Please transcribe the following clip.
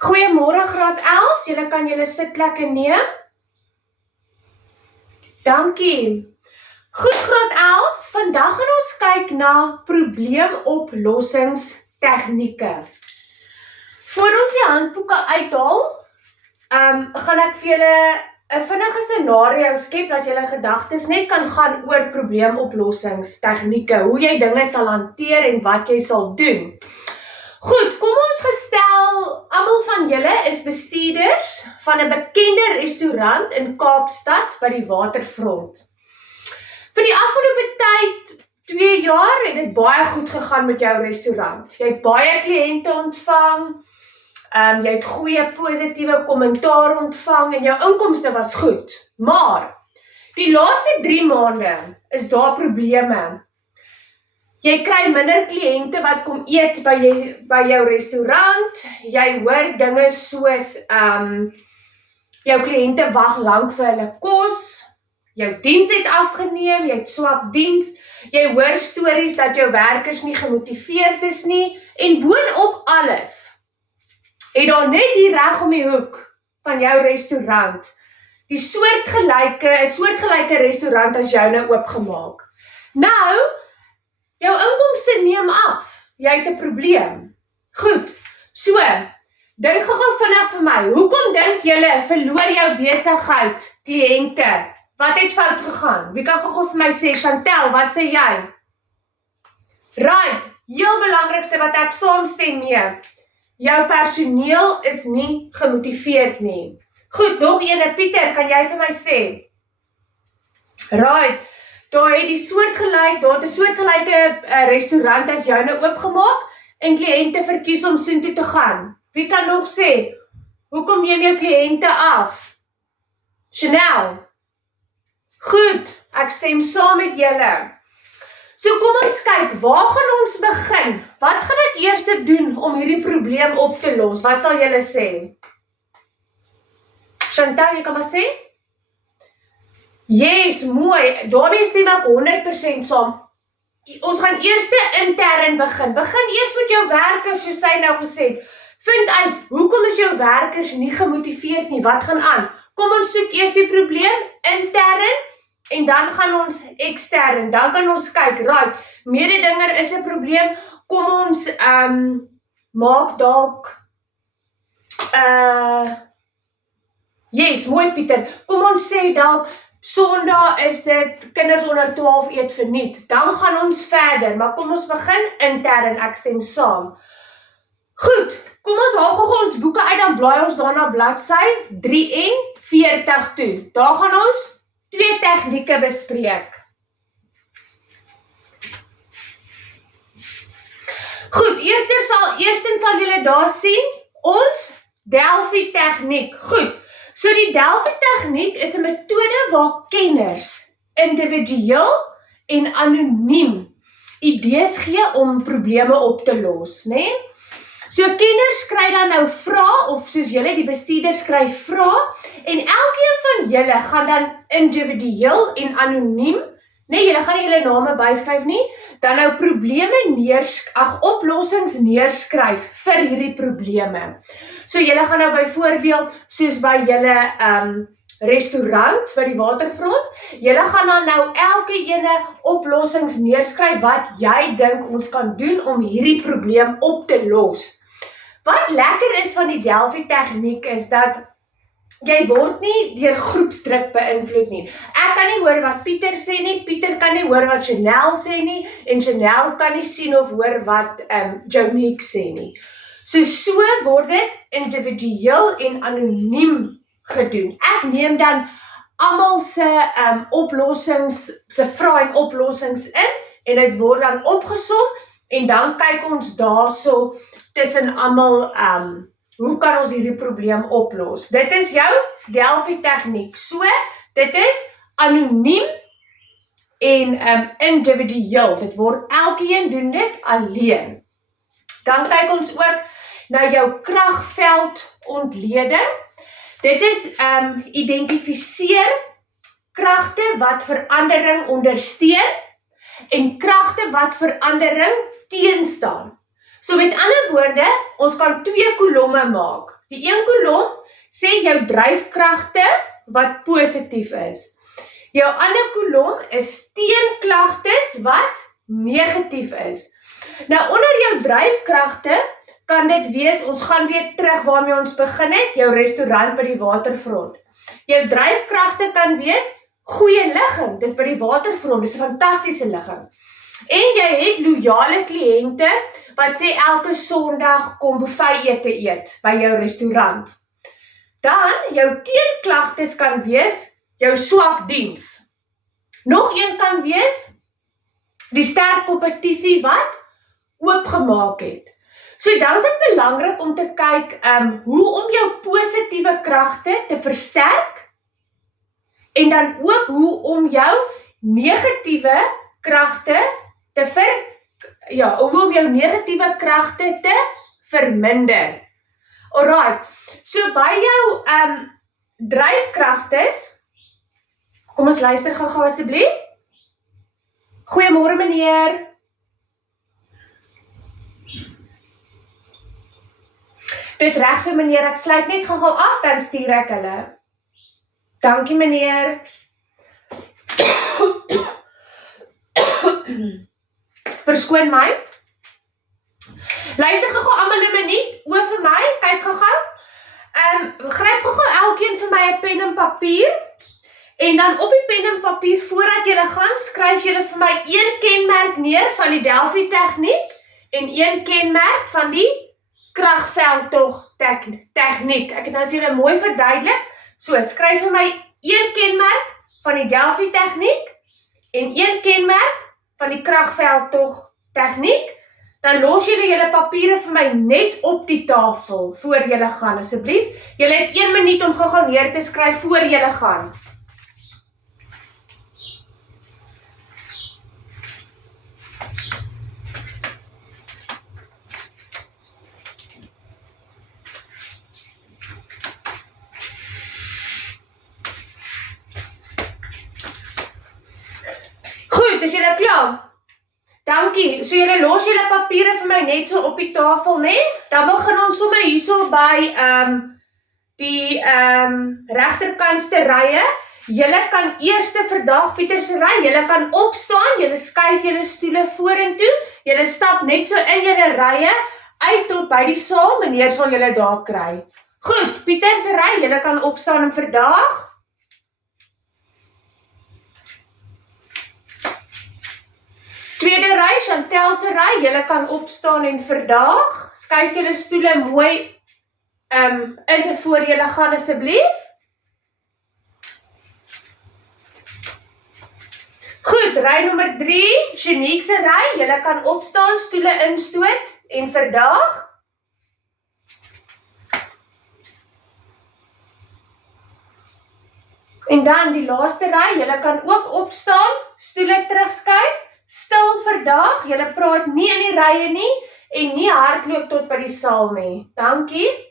Goeiemôre graad 11, julle kan julle sitplekke neem. Dankie. Goed graad 11, vandag gaan ons kyk na probleemoplossingstegnieke. Voor ons die handboeke uithaal, gaan ek vir julle 'n vinnige scenario skep dat julle gedagtes net kan gaan oor probleemoplossingstegnieke, hoe jy dinge sal hanteer en wat jy sal doen. Goed, kom ons gestel, almal van julle is bestuurders van 'n bekende restaurant in Kaapstad by die waterfront. Vir die afgelope tyd, 2 jaar, het dit baie goed gegaan met jou restaurant. Jy het baie kliënte ontvang, jy het goeie positiewe kommentaar ontvang en jou inkomste was goed. Maar, die laaste 3 maande is daar probleme. Jy kry minder kliënte wat kom eet by jou restaurant, jy hoor dinge soos, jou kliënte wag lank vir hulle kos, jou diens het afgeneem, jy het swak diens, jy hoor stories dat jou werkers nie gemotiveerd is nie, en boonop alles, het daar net hier reg om die hoek van jou restaurant, die soortgelyke restaurant as jou nou oopgemaak. Nou, jou inkomste neem af, jy het 'n probleem. Goed, so, dink gou vinnig vir my, hoekom dink julle verloor jou besigheid, kliënte? Wat het fout gegaan? Wie kan gou vir my sê, Chantel, wat sê jy? Right, heel belangrikste wat ek saamstem mee, jou personeel is nie gemotiveerd nie. Goed, nog ene, Pieter, kan jy vir my sê? Right, daar het 'n soortgelyke restaurant as jou nou oopgemaak en kliënte verkies om soontoe te gaan. Wie kan nog sê, hoekom neem jou kliënte af? Chanel? Goed, ek stem saam met julle. So kom ons kyk, waar gaan ons begin? Wat gaan ek eers doen om hierdie probleem op te los? Wat sal julle sê? Chantal, jy kan maar sê? Yes, mooi. Daarmee stem ek 100% saam. Ons gaan eers intern begin. Begin eers met jou werkers, soos sy nou gesê het. Vind uit, hoekom is jou werkers nie gemotiveerd nie? Wat gaan aan? Kom ons soek eers die probleem, intern, en dan gaan ons ekstern. Dan kan ons kyk, right, mededinger is 'n probleem. Kom ons maak dalk yes, mooi Pieter. Kom ons sê dalk Sondag is dit kinders onder 12 eet verniet. Dan gaan ons verder, maar kom ons begin intern, ek stem saam. Goed, kom ons haal gou ons boeke uit, dan blaai ons daarna bladsy 43 toe. Daar gaan ons 2 tegnieke bespreek. Goed, eerstens sal julle daar sien, ons Delphi tegniek. Goed, so die Delphi tegniek is 'n metode waar kenners individueel en anoniem idees gee om probleme op te los, né? So kenners kry dan nou vrae, of soos julle die bestuurders kry vrae, en elkeen van julle gaan dan individueel en anoniem, nee, julle gaan nie julle name byskryf nie, dan nou oplossings neerskryf vir hierdie probleme. So julle gaan nou byvoorbeeld, soos by julle restaurant by die waterfront, julle gaan dan nou elke ene oplossings neerskryf wat jy dink ons kan doen om hierdie probleem op te los. Wat lekker is van die Delphi tegniek is dat jy word nie deur groepsdruk beïnvloed nie. Ek kan nie hoor wat Pieter sê nie, Pieter kan nie hoor wat Chanel sê nie, en Chanel kan nie sien of hoor wat Jonique sê nie. So word dit individueel en anoniem gedoen. Ek neem dan almal se oplossings, se vrae en oplossings in, en dit word dan opgesom, en dan kyk ons daarso tussen almal, hoe kan ons hierdie probleem oplos? Dit is jou Delphi tegniek. So, dit is anoniem en individueel. Dit word elkeen doen dit alleen. Dan kyk ons ook na jou kragveld ontleding. Dit is identifiseer kragte wat verandering ondersteun en kragte wat verandering teenstaan. So met ander woorde, ons kan 2 kolomme maak. Die een kolom sê jou dryfkragte wat positief is. Jou ander kolom is teenklagtes wat negatief is. Nou onder jou dryfkragte kan dit wees, ons gaan weer terug waarmee ons begin het, jou restaurant by die waterfront. Jou dryfkragte kan wees goeie ligging, dis by die waterfront, dis 'n fantastiese ligging. En jy het loyale kliënte wat sê elke Sondag kom buffet ete eet by jou restaurant. Dan jou teenklagtes kan wees jou swak diens. Nog een kan wees die sterk kompetisie wat oopgemaak het. So dan is dit belangrik om te kyk hoe om jou positiewe kragte te versterk en dan ook hoe om jou negatiewe kragte te verminder. Alright, so by jou dryfkragtes, kom ons luister gou asseblief. Goeiemôre meneer. Dis reg so meneer, ek sluit net gou af, dan stuur ek hulle. Dankie meneer. Verskoon my. Luister gou almal 'n minuut, oor vir my, kyk gou. Gryp gou elkeen vir my 'n pen en papier. En dan op die pen en papier, voordat julle gaan, skryf julle vir my 1 kenmerk neer van die Delphi tegniek en 1 kenmerk van die kragveldtog tegniek. Ek het nou vir julle mooi verduidelik. So, skryf vir my 1 kenmerk van die Delphi tegniek en 1 kenmerk van die kragveldtog tegniek. Dan los julle julle papiere vir my net op die tafel voor julle gaan, asseblief. Julle het 1 minuut om gou neer te skryf voor julle gaan. Goed, is julle klaar? Dankie, so julle los julle papiere vir my net so op die tafel, né? Dan begin ons sommer hierso by die regterkantste rye. Julle kan eers vandag Pieter se ry, julle kan opstaan, julle skuif julle stoele vorentoe, julle stap net so in julle rye uit tot by die saal, meneer sal julle daar kry. Goed, Pieter se ry, julle kan opstaan en vandag. Tweede ry, Chantel se ry, julle kan opstaan en vandag. Skuif julle stoele mooi in voor julle gaan asseblief. Goed, ry nommer 3, Shanique se ry, julle kan opstaan, stoele instoot en vandag. En dan die laaste ry, julle kan ook opstaan, stoele terugskuif. Stil vandag, julle praat nie in die rye nie en nie hardloop tot by die saal nie. Dankie.